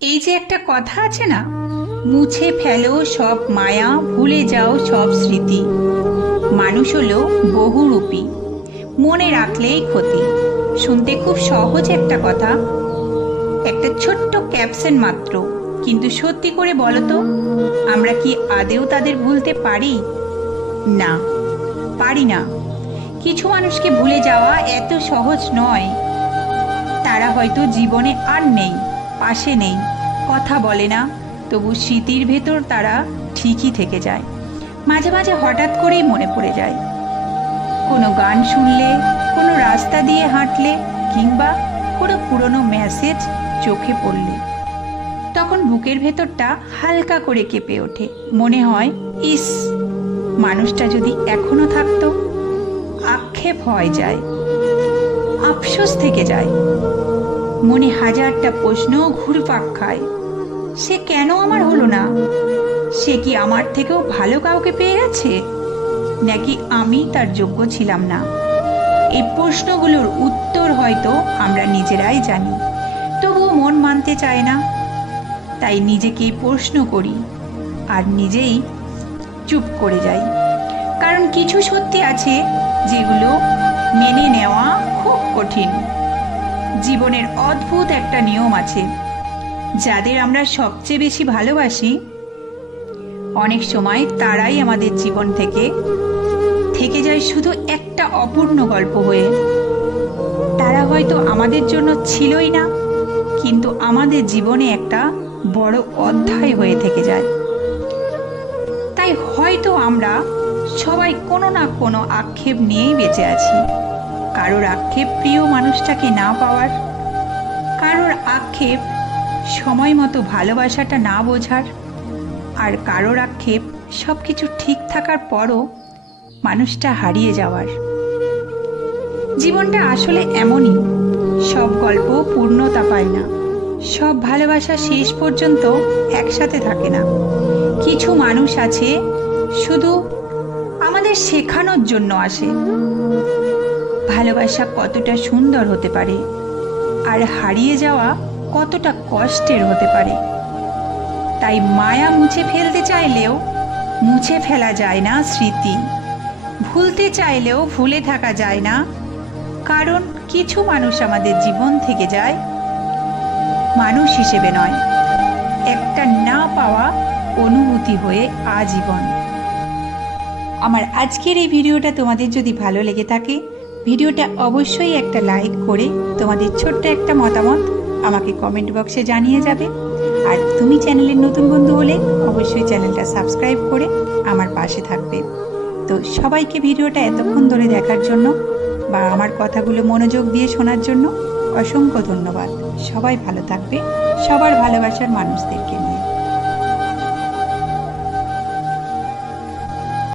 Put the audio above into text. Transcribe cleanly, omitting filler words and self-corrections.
এই যে একটা কথা আছে না, মুছে ফেলো সব মায়া, ভুলে যাও সব স্মৃতি। মানুষ হলো বহুরূপী, মনে রাখলেই ক্ষতি। শুনতে খুব সহজ একটা কথা, একটা ছোট্ট ক্যাপশন মাত্র, কিন্তু সত্যি করে বলো তো, আমরা কি আদেও তাদের ভুলতে পারি? না, পারি না। কিছু মানুষকে ভুলে যাওয়া এত সহজ নয়। তারা হয়তো জীবনে আর নেই, পাশে নেই, কথা বলে না, তবু স্মৃতির ভেতর তারা ঠিকই থেকে যায়। মাঝে মাঝে হঠাৎ করেই মনে পড়ে যায়, কোনো গান শুনলে, কোনো রাস্তা দিয়ে হাঁটলে, কিংবা কোনো পুরনো মেসেজ চোখে পড়লে। তখন বুকের ভেতরটা হালকা করে কেঁপে ওঠে। মনে হয়, ইস, মানুষটা যদি এখনো থাকতো। আক্ষেপ হয়ে যায়, আফসোস থেকে যায়, মনে হাজারটা প্রশ্ন ঘুরপাক খায়। সে কেন আমার হলো না? সে কি আমার থেকেও ভালো কাউকে পেয়ে গেছে, নাকি আমি তার যোগ্য ছিলাম না? এই প্রশ্নগুলোর উত্তর হয়তো আমরা নিজেরাই জানি, তবুও মন মানতে চায় না। তাই নিজেকেই প্রশ্ন করি আর নিজেই চুপ করে যাই। কারণ কিছু সত্যি আছে যেগুলো মেনে নেওয়া খুব কঠিন। জীবনের অদ্ভুত একটা নিয়ম আছে, যাদের আমরা সবচেয়ে বেশি ভালোবাসি, অনেক সময় তারাই আমাদের জীবন থেকে যায় শুধু একটা অপূর্ণ গল্প হয়ে। তারা হয়তো আমাদের জন্য ছিলই না, কিন্তু আমাদের জীবনে একটা বড় অধ্যায় হয়ে থেকে যায়। তাই হয়তো আমরা সবাই কোনো না কোনো আক্ষেপ নিয়েই বেঁচে আছি। কারোর আক্ষেপ প্রিয় মানুষটাকে না পাওয়ার, কারোর আক্ষেপ সময় মতো ভালোবাসাটা না বোঝার, আর কারোর আক্ষেপ সব কিছু ঠিক থাকার পরও মানুষটা হারিয়ে যাওয়ার। জীবনটা আসলে এমনই, সব গল্প পূর্ণতা পায় না, সব ভালোবাসা শেষ পর্যন্ত একসাথে থাকে না। কিছু মানুষ আছে শুধু আমাদের শেখানোর জন্য আসে ভালোবাসা কতটা সুন্দর হতে পারে, আর হারিয়ে যাওয়া কতটা কষ্টের হতে পারে। তাই মায়া মুছে ফেলতে চাইলেও মুছে ফেলা যায় না স্মৃতি, ভুলতে চাইলেও ভুলে থাকা যায় না। কারণ কিছু মানুষ আমাদের জীবন থেকে যায় মানুষ হিসেবে নয়, একটা না পাওয়া অনুভূতি হয়ে আজীবন। আমার আজকের এই ভিডিওটা তোমাদের যদি ভালো লেগে থাকে, ভিডিওটা অবশ্যই একটা লাইক করে তোমাদের ছোট্ট একটা মতামত আমাকে কমেন্ট বক্সে জানিয়ে যাবে। আর তুমি চ্যানেলের নতুন বন্ধু হলে অবশ্যই চ্যানেলটা সাবস্ক্রাইব করে আমার পাশে থাকবে। তো সবাইকে ভিডিওটা এতক্ষণ ধরে দেখার জন্য বা আমার কথাগুলো মনোযোগ দিয়ে শোনার জন্য অসংখ্য ধন্যবাদ। সবাই ভালো থাকবে, সবার ভালোবাসার মানুষদেরকে।